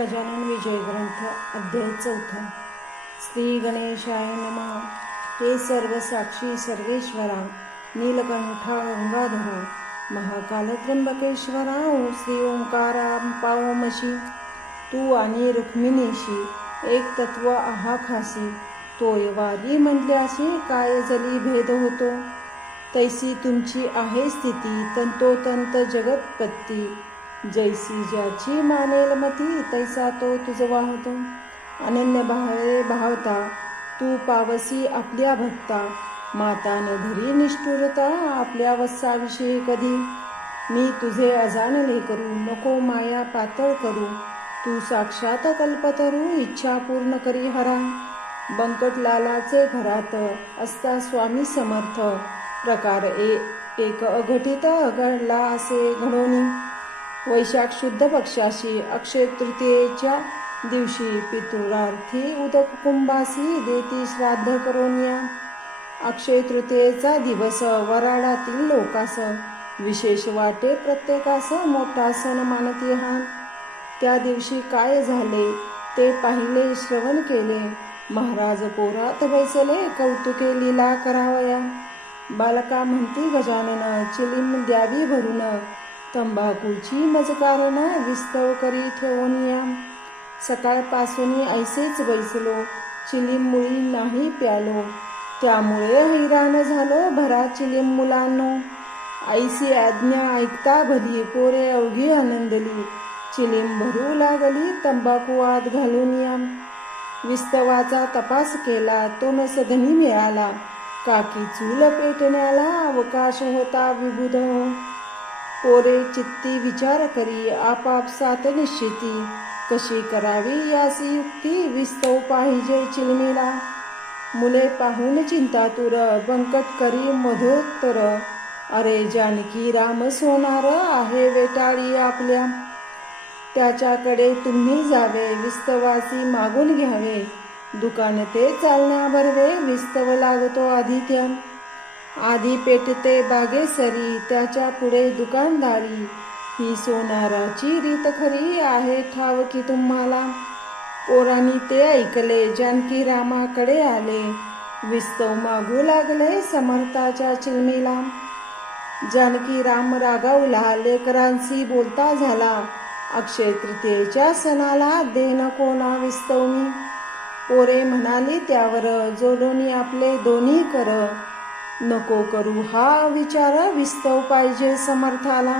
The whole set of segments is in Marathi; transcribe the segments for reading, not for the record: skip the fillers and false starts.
गजानन विजय ग्रंथ अध्याय 4. श्री गणेशाय नमः. हे सर्व साक्षी सर्वेश्वरा, नीलकंठा गंगाधरा, महाकाल त्र्यंबकेश्वरा, श्री ओंकारा पावमशी, तू आणि रुक्मिणीशी एक तत्व आहा खासी, तोय वारी म्हणल्याशी काय जली भेद होतो. तैसी तुमची आहे स्थिती, तंतोतंत जगतपत्ती, जैसी ज्याची मानेल मती, तैसा तो तुझ वाहतो. अनन्य भावे भावता तू पावसी आपल्या भक्ता, माता न धरी निष्ठुरता आपल्या वत्साविषयी कधी. मी तुझे अजाणले करू, नको माया पातळ करू, तू साक्षात कल्पतरू, इच्छा पूर्ण करी हरा. बंकटलालाचे घरात असता स्वामी समर्थ, प्रकार एक अघटित घडला असे घडोनी. वैशाख शुद्ध पक्षाशी अक्षय तृतीयेच्या दिवशी पितृरार्थी उदक कुंभासी देती श्राद्ध करोनिया. अक्षय तृतीयेचा दिवस वराडातील लोकास विशेष वाटे, प्रत्येकास मोठा सण मानती हा. त्या दिवशी काय झाले ते पाहिले, श्रवण केले. महाराज पोरात बैसले, कौतुके लीला करावया. बालका म्हणती गजानन, चिलीम द्यावी भरून, तंबाखूची मजकारण विस्तव करी ठेवूनिया. सकाळपासून ऐसेच बैसलो, चिलीम मुळी नाही प्यालो, त्यामुळे हैराण झालो भरा चिलीम मुलांनो. आईसी आज्ञा ऐकता भली, पोरे अवघी आनंदली, चिलीम भरू लागली तंबाखू आत घालून या. विस्तवाचा तपास केला, तो न सदनी मिळाला, काकी चूल पेटण्याला अवकाश होता विबुध. पोरे चित्ती विचार करी, आपापसात निश्चिती, कशी करावी यासी युक्ती, विस्तव पाहिजे चिलमीला. मुले पाहून चिंतातुर, बंकट करी मधोत्तर, अरे जानकी राम सोनार आहे वेटाळी आपल्या. त्याच्याकडे तुम्ही जावे, विस्तवासी मागून घ्यावे, दुकान ते चालण्या भरवे, विस्तव लागतो आधी आधी पेटते बागेसरी, त्याच्या पुढे दुकानदारी, ही सोनाराची रीत खरी आहे ठाव की तुम्हाला. पोरांनी ते ऐकले, जानकी रामाकडे आले, विस्तव मागू लागले समर्थाच्या चिलमीला. जानकी राम रागावला, लेकरांशी बोलता झाला, अक्षय तृतीयेच्या सणाला देन कोणा विस्तव मी. पोरे म्हणाली त्यावर, जोडोनी आपले दोन्ही कर, नको करू हा विचार, विस्तव पाहिजे समर्थाला.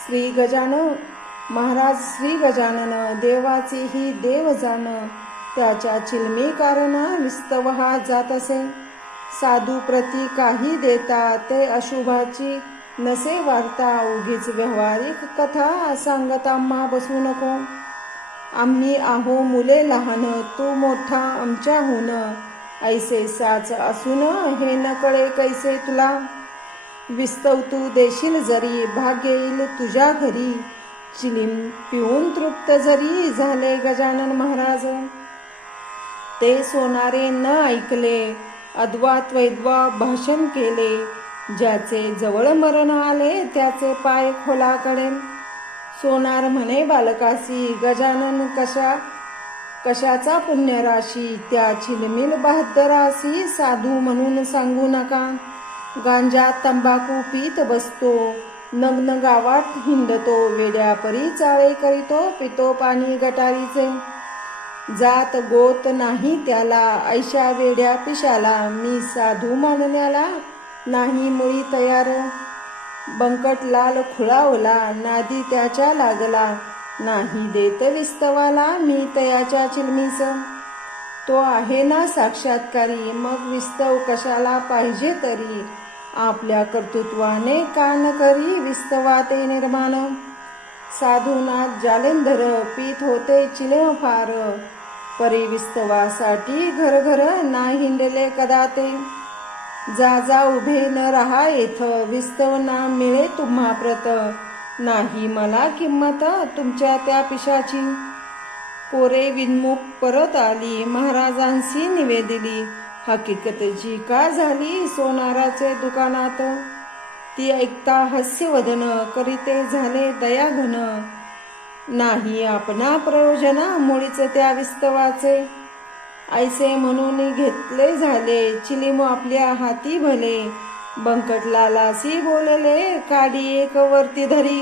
श्री गजानन महाराज श्री गजानन, देवाची ही देव जाण, त्याच्या चिलमी कारण विस्तव हा जात असे. साधू प्रती काही देता, ते अशुभाची नसे वार्ता, उगीच व्यवहारिक कथा सांगत आम्हा बसू नको. आम्ही आहो मुले लहान, तू मोठा आमच्याहून, ऐसे साच असून हे न कळे कैसे तुला. विस्तव तू देशील जरी, भाग्य येईल तुझ्या घरी, चिलीम पिऊन तृप्त जरी झाले गजानन महाराज. ते सोनारे न ऐकले, अद्वा त्वैद्वा भाषण केले, ज्याचे जवळ मरण आले त्याचे पाय खोलाकडे. सोनार म्हणे बालकासी, गजानन कशाचा पुण्यराशी, त्या चिलमिल बहादरासी साधू म्हणून सांगू नका. गांजा तंबाखू पीत बसतो, नग्न गावात हिंडतो, वेड्यापरी चाळे करीतो, पितो पाणी गटारीचे. जात गोत नाही त्याला, ऐशा वेड्या पिशाला, मी साधू मानण्याला नाही मुळी तयार. बंकट लाल खुळावला, नादी त्याच्या लागला, नाही देत विस्तवाला मी तयाच्या चिलमीस. तो आहे ना साक्षात्कारी, मग विस्तव कशाला पाहिजे तरी, आपल्या कर्तृत्वाने कान करी विस्तवाते निर्माण. साधूनाथ जालेंधर पीत होते चिलेम फार, परी विस्तवासाठी घर घर ना हिंडले कदा ते. जा जा उभे न रहा येथ, विस्तव ना मिळे तुम्हा प्रत, नाही मला किंमत तुमच्या त्या पिशाची. पोरे विनमुख परत आली, महाराजांशी निवेदिली, हकीकत जी का झाली सोनाराचे दुकानात. ती ऐकता हास्यवदन करीते झाले दयाघन, नाही आपणा प्रयोजना मुळीच त्या विस्तवाचे. ऐसे म्हणून घेतले झाले चिलीम आपल्या हाती भले. बंकटलालासी बोलले काडी एक वरती धरी.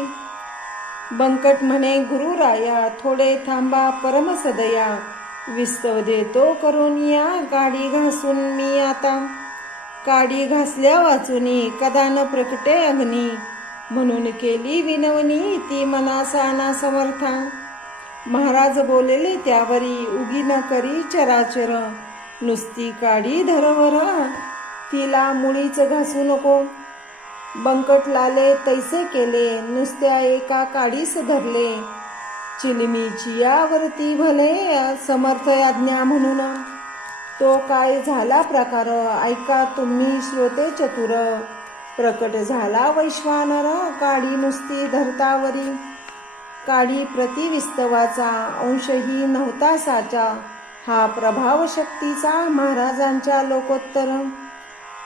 बंकट म्हणे गुरुराया थोडे थांबा परमसदया. विस्तव देतो करून या काडी घासून मी आता. काडी घासल्या वाचुनी कदा न प्रकटे अग्नी. म्हणून केली विनवणी ती मनासा ना समर्था. महाराज बोलले त्यावरी उगी न करी चराचर. नुसती काडी धरवर तिला मुळीच घासू नको. बंकटलाले तैसे केले नुसत्या एका काडीस धरले. चिलमीची यावरती भले समर्थ आज्ञा म्हणून. तो काय झाला प्रकार ऐका तुम्ही श्रोते चतुर. प्रकट झाला वैश्वानर काडी नुसती धरतावरी. काडी प्रतिविस्तवाचा अंशही नव्हता साचा. हा प्रभाव शक्तीचा महाराजांच्या लोकोत्तर.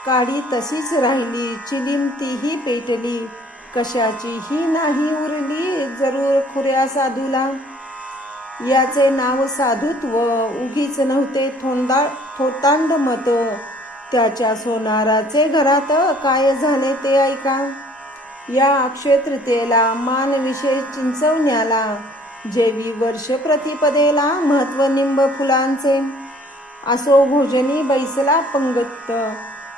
काडी तशीच राहिली चिलीम तीही पेटली. कशाचीही नाही उरली जरूर खुऱ्या साधूला. याचे नाव साधुत्व उगीच नव्हते थोतांड मत. त्याच्या सोनाराचे घरात काय झाले ते ऐका. या अक्षय तृतीयेला मान विशेष चिंचवण्याला. जेवी वर्ष प्रतिपदेला महत्व निंब फुलांचे. असो भोजनी बैसला पंगत.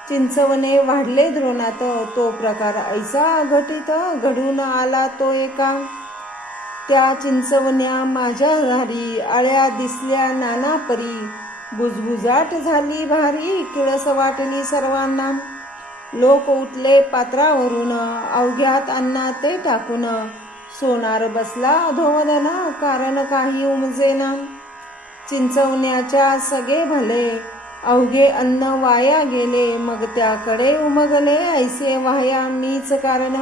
चिंचवणे वाढले द्रोणात. तो प्रकार ऐसा अघटित घडून आला तो एका. त्या चिंचवण्या माझ्या घरी आळ्या दिसल्या नाना परी. बुजबुजाट झाली भारी किळस वाटली सर्वांना. लोक उठले पात्रावरून अवघ्यात अन्ना ते टाकून. सोनार बसला अधोवदन कारण काही उमजेना. चिंचवण्याच्या सगळे भले अवघे अन्न वाया गेले. मग त्याकडे उमगले ऐसे वाया मीच कारण.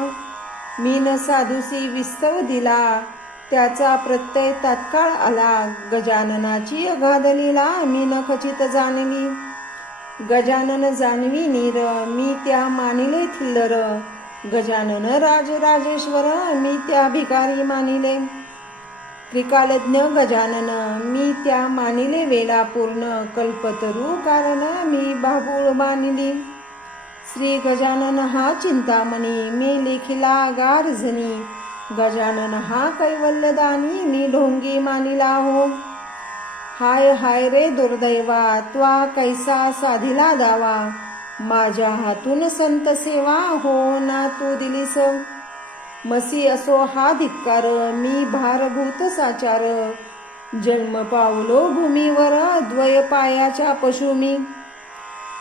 मी न साधुसी विस्तव दिला त्याचा प्रत्यय तात्काळ आला. गजाननाची अगाध लीला मी न खचित जाणली. गजानन जाणवी नीर मी त्या मानिले थिल्लर. गजानन राजराजेश्वर मी त्या भिकारी मानिले. त्रिकालज्ञ गजानन मी त्या मानिले वेला पूर्ण. कल्पतरू कारण मी बाबूळ मानिली. श्री गजानन हा चिंतामणी मी लेखिला गारजनी. गजानन हा कैवल्यदानी मी ढोंगी मानिला हो. हाय हाय रे दुर्दैवा त्वा कैसा साधिला दावा. माझ्या हातून संत सेवा हो ना तू दिलीस. मसी असो हा धिक्कार मी भारभूत साचार. जन्म पावलो भूमीवर द्वय पायाच्या पशु मी.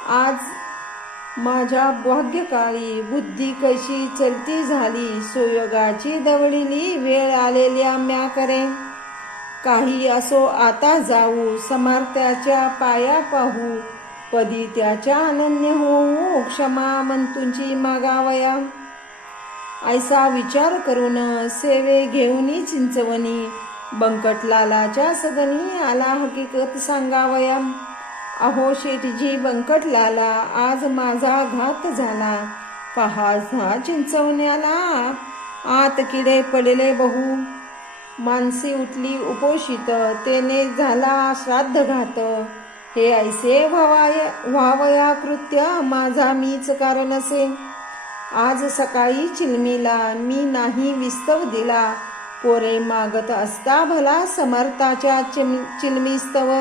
आज माझ्या भाग्यकाळी बुद्धी कशी चलती झाली. सोयोगाची दवडीली वेळ आलेल्या म्या करे. काही असो आता जाऊ समर्थाच्या पाया पाहू. पदी त्याच्या अनन्य होऊ क्षमा मंतूंची मागावया. ऐसा विचार करून सेवे घेऊनी चिंचवणी. बंकटलालाच्या सदनी आला हकीकत सांगावया. अहो शेठजी बंकटलाला आज माझा घात झाला. पहा हा चिंचवण्याला आत किडे पडले बहु. मानसी उठली उपोषित तेने झाला श्राद्ध घात. हे ऐसे व्हावया कृत्य माझा मीच कारण असे. आज सकाळी चिलमीला मी नाही विस्तव दिला. पोरे मागत असता भला समर्थाच्या चिलमीस्तव.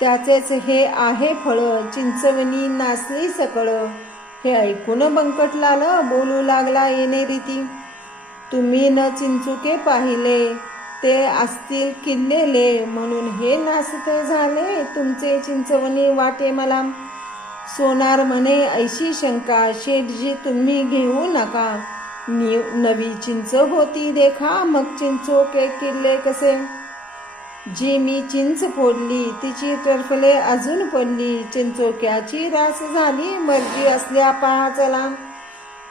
त्याचेच हे आहे फळ चिंचवणी नासली सकळ. हे ऐकून बंकटलाल बोलू लागला येणे रीती. तुम्ही न चिंचुके पाहिले ते असतील किल्लेले. म्हणून हे नासते झाले तुमचे चिंचवणी वाटे मला. सोनार म्हणे ऐशी शंका शेठजी तुम्ही घेऊ नका. नवी चिंच होती देखा मग चिंचोके किल्ले कसे. जी मी चिंच फोडली तिची टरफले अजून पडली. चिंचोक्याची रास झाली मर्जी असल्या पहा चला.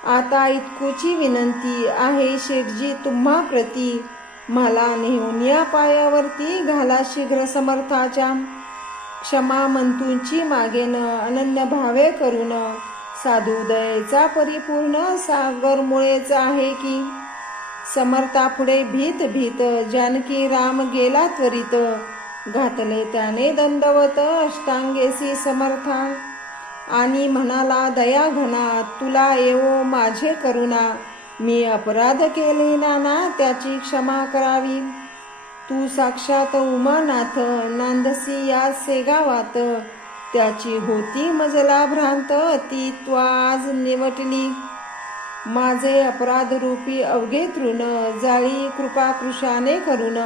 आता इतकुची विनंती आहे शेठजी तुम्हा प्रती. मला नेऊन या पायावरती घाला शीघ्र समर्थाच्या. क्षमा मंतूंची मागेन अनन्य भावे करून. साधू दयेचा परिपूर्ण सागर मुळेच आहे की. समर्थापुढे भीत भीत जानकी राम गेला त्वरित, घातले त्याने दंडवत अष्टांगेसी समर्था. आणि म्हणाला दया घना, तुला येवो माझे करुणा, मी अपराध केले नाना त्याची क्षमा करावी. तू साक्षात उमानाथ नांदसी या सेगावात, त्याची होती मजला भ्रांत ती त्वा आज निवटली. माझे अपराध रूपी अवघे तृण जाळी कृपा कृशाने करून,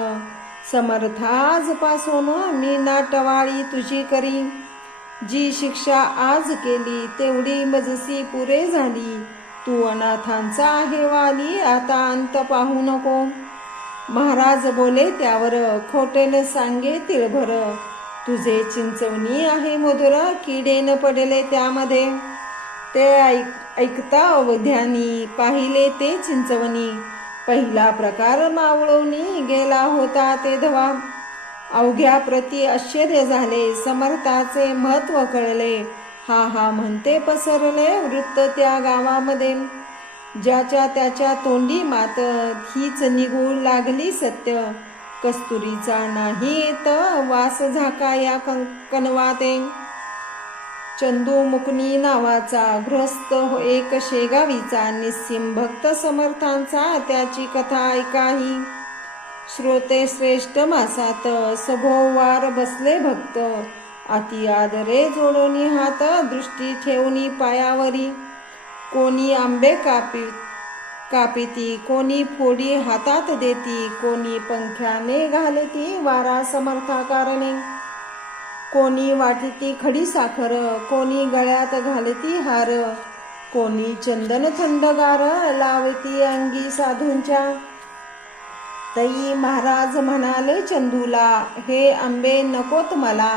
समर्था आजपासून मी नाटवाळी तुझी करी. जी शिक्षा आज केली तेवढी मजसी पुरे झाली, तू अनाथांचा आहे वाली आता अंत पाहू नको. महाराज बोले त्यावर खोटे न सांगे तिळभर, तुझे चिंचवणी आहे मधुर किडे न पडले त्यामध्ये. ते ऐकता अवध्यानी पाहिले ते चिंचवणी, पहिला प्रकार मावळवणी गेला होता ते धवा. अवघ्या प्रती आश्चर्य झाले समर्थाचे महत्व कळले, हा हा म्हणते पसरले वृत्त त्या गावामध्ये. ज्याच्या त्याच्या तोंडी मात हीच निघू लागली सत्य, कस्तुरीचा नाही येत वास झाका या कणवाते. चंदू मुकनी नावाचा गृहस्थ एक शेगावीचा, निस्सीम भक्त समर्थांचा त्याची कथा ऐकाही. श्रोते श्रेष्ठ मासात सभोवार बसले भक्त, अति आदरे जोडोनी हात दृष्टी ठेवणी पायावरी. कोणी आंबे कापिती, कोणी फोडी हातात देती, कोणी पंख्याने घालती वारा समर्थाकारणे. कोणी वाटिती खडी साखर, कोणी गळ्यात घालती हार, कोणी चंदन थंडगार लावती अंगी साधूंच्या. तई महाराज म्हणाले चंदूला, हे आंबे नकोत मला,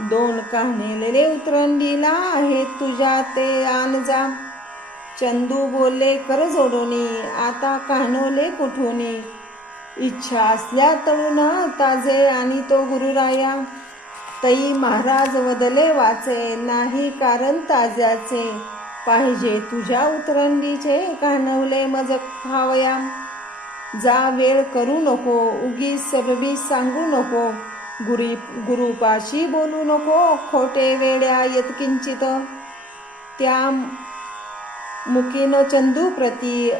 दोन कान्हेलेले उतरंडीला आहेत तुझ्या ते आण जा. चंदू बोलले कर जोडोनी, आता कान्होले कुठोनी, इच्छा असल्या तळून ताजे आणि तो गुरुराया. तई महाराज वदले वाचे, नाही कारण ताज्याचे, पाहिजे तुझ्या उतरंडीचे कान्हवले मज खावया. जा वेळ करू नको, उगीच सबबी सांगू नको, गुरुपाशी बोलू नको, खोटे वेड्या यत्किंचित. त्या मुकीन चंदू प्रती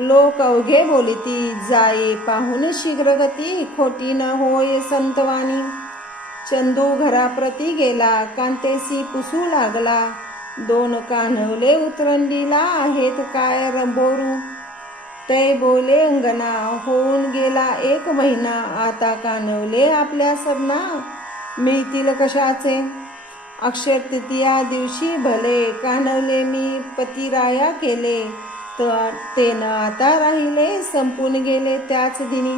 लोक अवघे बोलिती, जाये पाहून शीघ्रगती, खोटी न होय संतवाणी. चंदू घराप्रती गेला, कांतेसी पुसू लागला, दोन कान्हवले उतरंडीला आहेत काय रंभोरू. ते बोले अंगना, होऊन गेला 1 महिना, आता कान्हवले आपल्या सबना, मिळतील कशाचे. अक्षय तृतीया दिवशी भले, कान्हवले मी पतिराया केले, ते न आता राहिले, संपून गेले त्याच दिनी.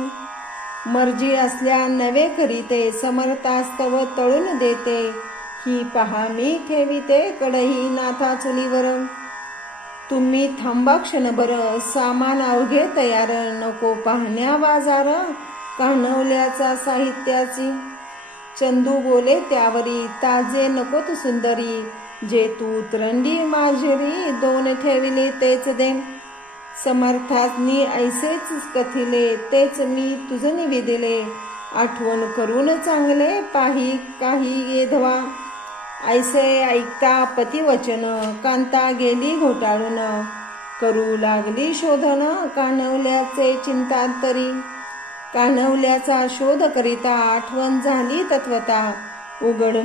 मर्जी असल्या नवे करीते, समर्थास्तव तळून देते, ही पहा मी ठेविते कढई नाथा चुलीवर. तुम्ही थांबा क्षणभर, सामान अवघे तयार, नको पाहण्या बाजार कान्हवल्याचा साहित्याची. चंदू बोले त्यावरी, ताजे नकोत सुंदरी, जे तू उतरंडी माझरी, दोन ठेविले तेच दे. समर्थांनी ऐसेच कथिले, तेच मी तुझ निवेदिले, आठवण करून चांगले पाही काही येधवा. ऐसे ऐकता पतिवचन, कांता गेली घोटाळून, करू लागली शोधन कान्हवल्याचे चिंतांतरी. कान्हवल्याचा शोध करिता आठवण झाली तत्वता, उघड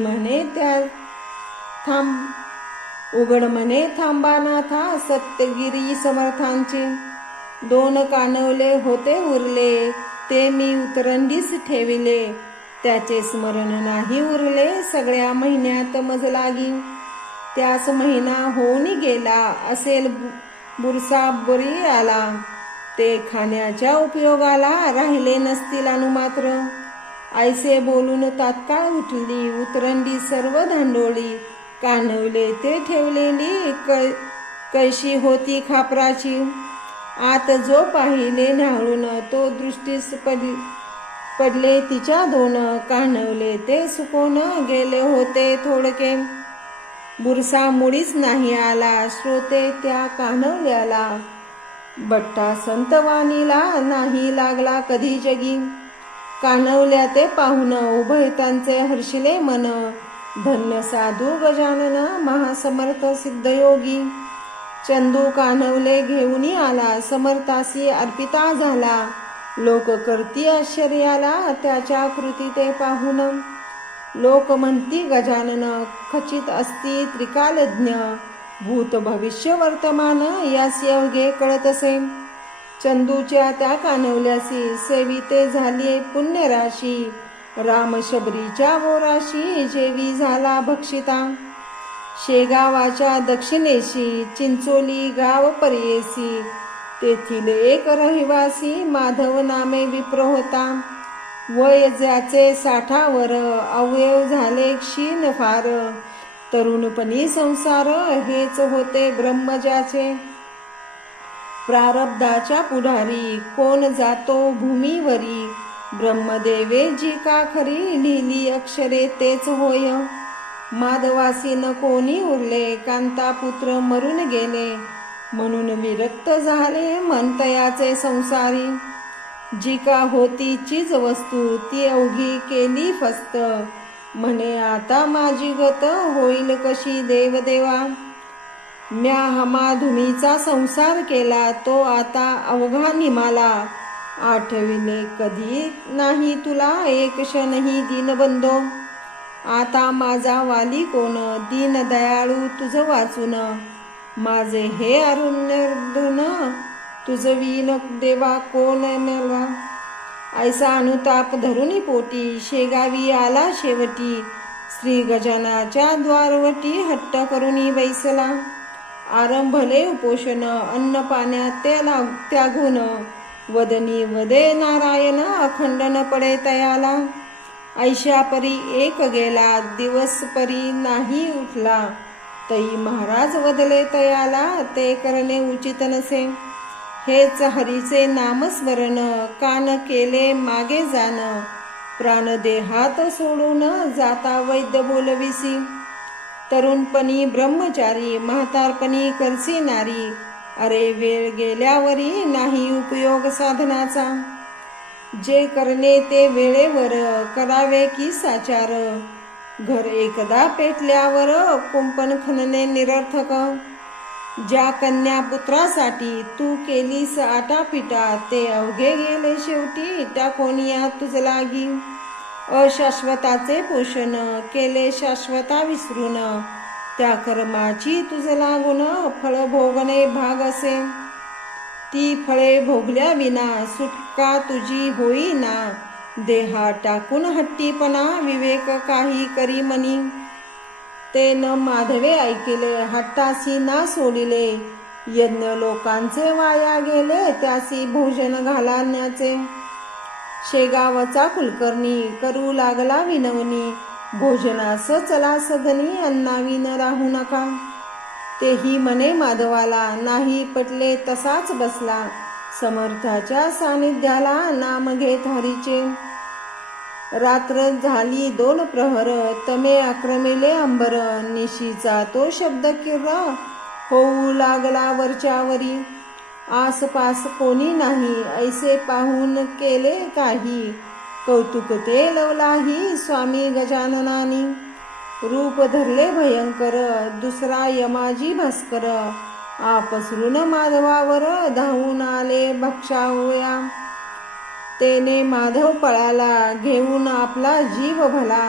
म्हणे थांबा नाथा सत्यगिरी समर्थांचे. 2 कान्हवले होते उरले, ते मी उतरंडीस ठेविले, त्याचे स्मरण नाही उरले सगळ्या महिन्यात मज लागी. त्यास महिना होऊन गेला, असेल बुरसा बरी आला, ते खाण्याच्या उपयोगाला राहिले नसतील अनुमात्र. ऐसे बोलून तात्काळ उठली उतरंडी सर्व धांडोळी, कान्हवले ते ठेवलेली कैशी होती खापराची. आत जो पाहिले न्याहाळून, तो दृष्टीस पडले तिच्या 2 कान्हवले ते सुकून गेले होते थोडके. बुरसा मुळीच नाही आला, श्रोते त्या कान्हवल्याला बट्टा संतवाणीला नाही लागला कधी जगी, कानवल्या ते पाहुन उभयतांचे हर्षिले मन, धन्य साधू गजानन महासमर्थ सिद्धयोगी, चंदू कानवले घेऊन आला समर्थासी अर्पिता झाला, लोक करती आश्चर्याला त्याच्या कृती ते पाहून, लोक म्हणती गजानन खचित असती त्रिकालज्ञ, भूत भविष्य वर्तमान यास अवघे कळत असे, चंदूच्या त्या कानवल्यासी सेविते झाली पुण्यराशी, राम शबरीच्या वोराशी जेवी झाला भक्षिता, शेगावाच्या दक्षिणेशी चिंचोली गाव पर्येसी, तेथील एक रहिवासी माधव नामे विप्र होता, वय ज्याचे 60वर अवयव झाले क्षीण फार, तरुणपणी संसार हेच होते ब्रह्मजाचे, प्रारब्धाच्या पुढारी कोण जातो भूमीवरी, ब्रह्मदेवे जी का खरी लिहिली अक्षरे तेच होय, माधवासी न कोणी उरले कांतापुत्र मरून गेले, म्हणून विरक्त झाले म्हणतयाचे संसारी, जी का होती चीज वस्तू ती अवघी केली फस्त, म्हणे आता माझी गत होईल कशी देवदेवा, म्या हमा धुनीचा संसार केला तो आता अवघा निमाला, आठविले कधी नाही तुला एक क्षणही दीनबंधो, आता माझा वाली कोण दीन दयाळू तुझ वाचून, माझे हे अरुणर्दुन तुझ वीन देवा कोण नला, ऐसा अनुताप धरुनी पोटी शेगावी आला शेवटी, श्री गजानाच्या द्वारवटी हट्ट करुनी बैसला, आरंभले उपोषण अन्न पाण्यात त्यागून, वदनी वदे नारायण अखंड न पडे तयाला, ऐशा परी एक गेला दिवस परी नाही उठला, तई महाराज वदले तयाला ते करणे उचित नसे, हेच हरीचे नामस्मरण कान केले मागे जाण, प्राणदेहात सोडून जाता वैद्य बोलविसी, तरुणपणी ब्रह्मचारी म्हातारपणी करसी नारी, अरे वेळ गेल्यावरी नाही उपयोग साधनाचा, जे करणे ते वेळेवर करावे की साचार, घर एकदा पेटल्यावर कुंपण खणणे निरर्थक, ज्या कन्या पुत्रासाठी तू केलीस आटापिटा ते अवघे गेले शेवटी टाकोनिया तुझ लागी, अशाश्वताचे पोषण केले शाश्वता विसरून, त्या कर्माची तुझ लागून फळ भोगणे भाग असे, ती फळे भोगल्या विना सुटका तुझी होईना, देहा टाकून हट्टीपणा विवेक काही करी मनी, ते न माधवे ऐकिले हट्टासी ना सोडिले, यज्ञ लोकांचे वाया गेले त्यासी भोजन घालण्याचे, शेगावचा कुलकर्णी करू लागला विनवणी, भोजनास चला सदनी अन्नाविन राहू नका, तेही म्हणे माधवाला नाही पटले तसाच बसला, समर्थाच्या सानिध्याला नाम घेत हरीचे, रात्र झाली 2 प्रहर तमे आक्रमिले अंबर, निशीचा तो शब्द किर्र होऊ लागला वरच्यावरी, आसपास कोणी नाही ऐसे पाहून केले काही, कौतुक ते लवलाही स्वामी गजाननानी, रूप धरले भयंकर दुसरा यमाजी भास्कर, आपसरून माधवावर धावून आले भक्षावया, तेने माधव पळाला घेऊन आपला जीव भला,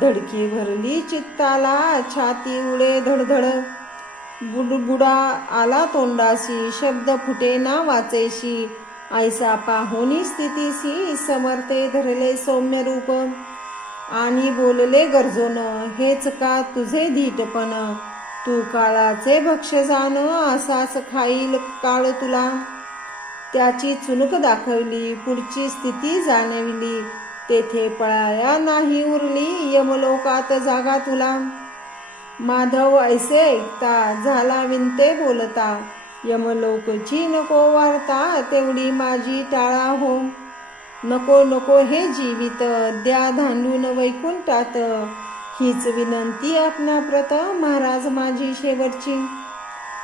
धडकी भरली चित्ताला छाती उडे धडधड, बुडबुडा आला तोंडासी शब्द फुटे ना वाचेशी, ऐसा पाहोनी स्थितीसी समर्थे धरले सौम्य रूप, आणि बोलले गरजून हेच का तुझे धीटपण, तू काळाचे भक्ष्य जाण असाच खाईल काळ तुला, त्याची चुणूक दाखवली पुढची स्थिती जाणविली, तेथे पळाया नाही उरली यमलोकात जागा तुला, माधव ऐसे ऐकता झाला विनते बोलता, यमलोकची नको वार्ता तेवढी माझी टाळा हो, नको नको हे जीवित द्या धांडून वैकुंठात, हीच विनंती आपणाप्रत महाराज माझी शेवटची,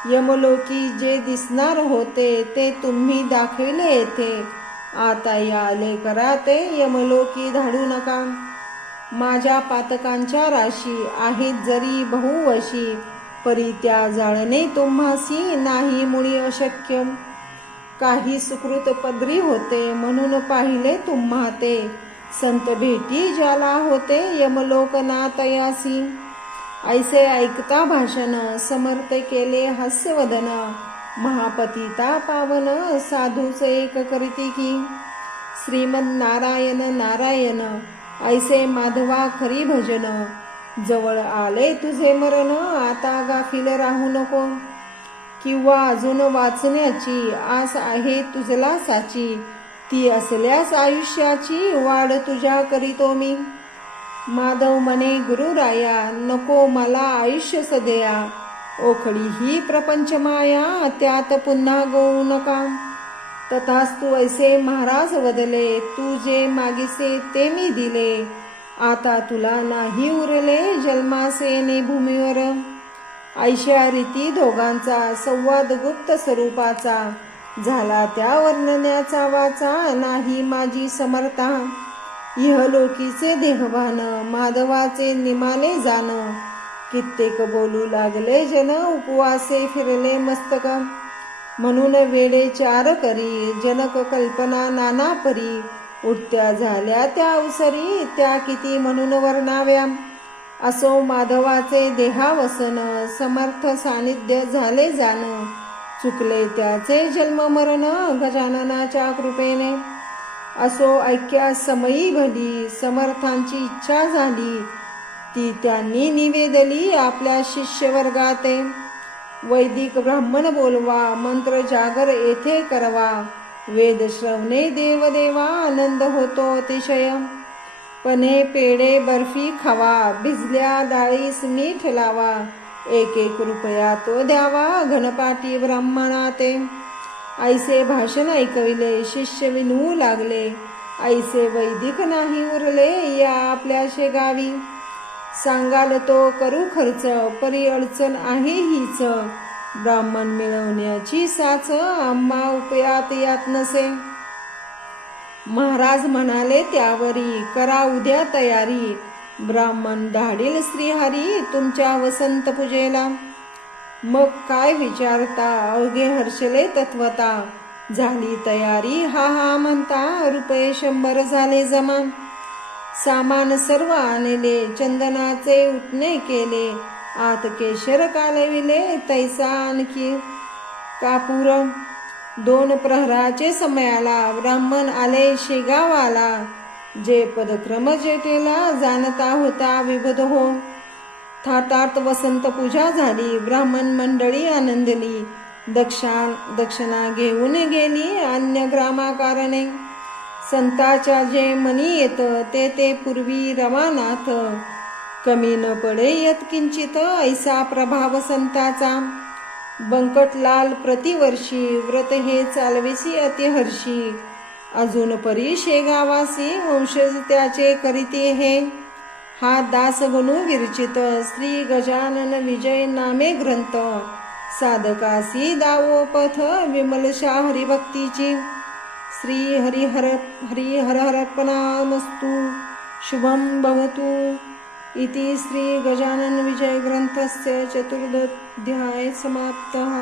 यमलोकी जे दिसणार होते ते तुम्ही दाखविले येथे. आता याले करा ते यमलोकी धाडू नका. माझ्या पातकांच्या राशी आहेत जरी बहुवशी, परी त्या जाळणे तुम्हासी नाही मुळी अशक्य. काही सुकृत पदरी होते म्हणून पाहिले तुम्हा ते, संत भेटी ज्याला होते यमलोकनाथ यासी. ऐसे ऐकता भाषण समर्थ केले हास्यवदन, महापतिता पावन साधूच एक करीती की. श्रीमद नारायण नारायण ऐसे माधवा खरी भजन, जवळ आले तुझे मरण आता गाफील राहू नको. किंवा अजून वाचण्याची आस आहे तुझला साची, ती असल्यास आयुष्याची वाढ तुझ्या करीतो मी. माधव म्हणे गुरुराया नको मला आयुष्य सदया, ओखळी ही प्रपंच माया त्यात पुन्हा गोवू नका. तथास्तु ऐसे महाराज वदले, तू जे मागिसे ते मी दिले, आता तुला नाही उरले जन्मास येणे भूमीवर. ऐशा रीती दोघांचा संवाद गुप्त स्वरूपाचा, झाला त्या वर्णण्याचा वाचा नाही माझी समर्था. इहलोकीचे देहभान माधवाचे निमाले जाण, कित्येक बोलू लागले जन उपवासे फिरले मस्तक. म्हणून वेडे चार करी जनक कल्पना नाना परी, उठत्या झाल्या त्या अवसरी त्या किती म्हणून वर्णाव्या. असो माधवाचे देहावसन समर्थ सानिध्य झाले जाण, चुकले त्याचे जन्म मरण गजाननाच्या कृपेने. असो ऐक्या समयी भली समर्थांची इच्छा झाली, ती त्यांनी निवेदली आपल्या शिष्यवर्गाते. वैदिक ब्राह्मण बोलवा मंत्र जागर येथे करवा, वेद श्रवणे देवदेवा आनंद होतो अतिशय. पने पेढे बर्फी खावा, भिजल्या डाळीस मीठ लावा, 1 रुपया तो द्यावा घनपाटी ब्राह्मणाते. ऐसे भाषण ऐकविले शिष्य विनवू लागले, ऐसे वैदिक नाही उरले या आपल्या शेगावी. सांगाल तो करू खर्च परी अडचण आहे हीच, ब्राह्मण मिळवण्याची साच आम्हा उपयात यात नसे. महाराज म्हणाले त्यावरी करा उद्या तयारी, ब्राह्मण धाडील श्रीहरी तुमच्या वसंत पूजेला. मग काय विचारता अवघे हर्षले तत्वता, झाली तयारी हा हा म्हणता रुपये 100 झाले जमा. सामान सर्व आणले चंदनाचे उठणे केले, आत केशर कालविले तैसा आणखी कापूर. 2 प्रहराचे समयाला ब्राह्मण आले शेगावाला, जे पदक्रम जेटेला जाणता होता विबुध हो. थाटात वसंत पूजा झाली, ब्राह्मण मंडळी आनंदली, दक्षिणा घेऊन गेली अन्य ग्रामाकारणे. संताच्या जे मनी येत ते ते पूर्वी रवानाथ, कमी न पडे यत्किंचित ऐसा प्रभाव संताचा. बंकटलाल प्रतिवर्षी व्रत हे चालविसी अतिहर्षी, अजून परी शेगावासी वंशज त्याचे करीते हे. हा दास गणू विरचित श्री गजानन विजय नामे ग्रंथ, साधकासी दावो पथ विमलशा हरिभक्तीची. श्री हरिहरर्पणामस्तु. शुभं भवतु. इति श्री गजानन विजय ग्रंथस्य 4th अध्याय समाप्तः.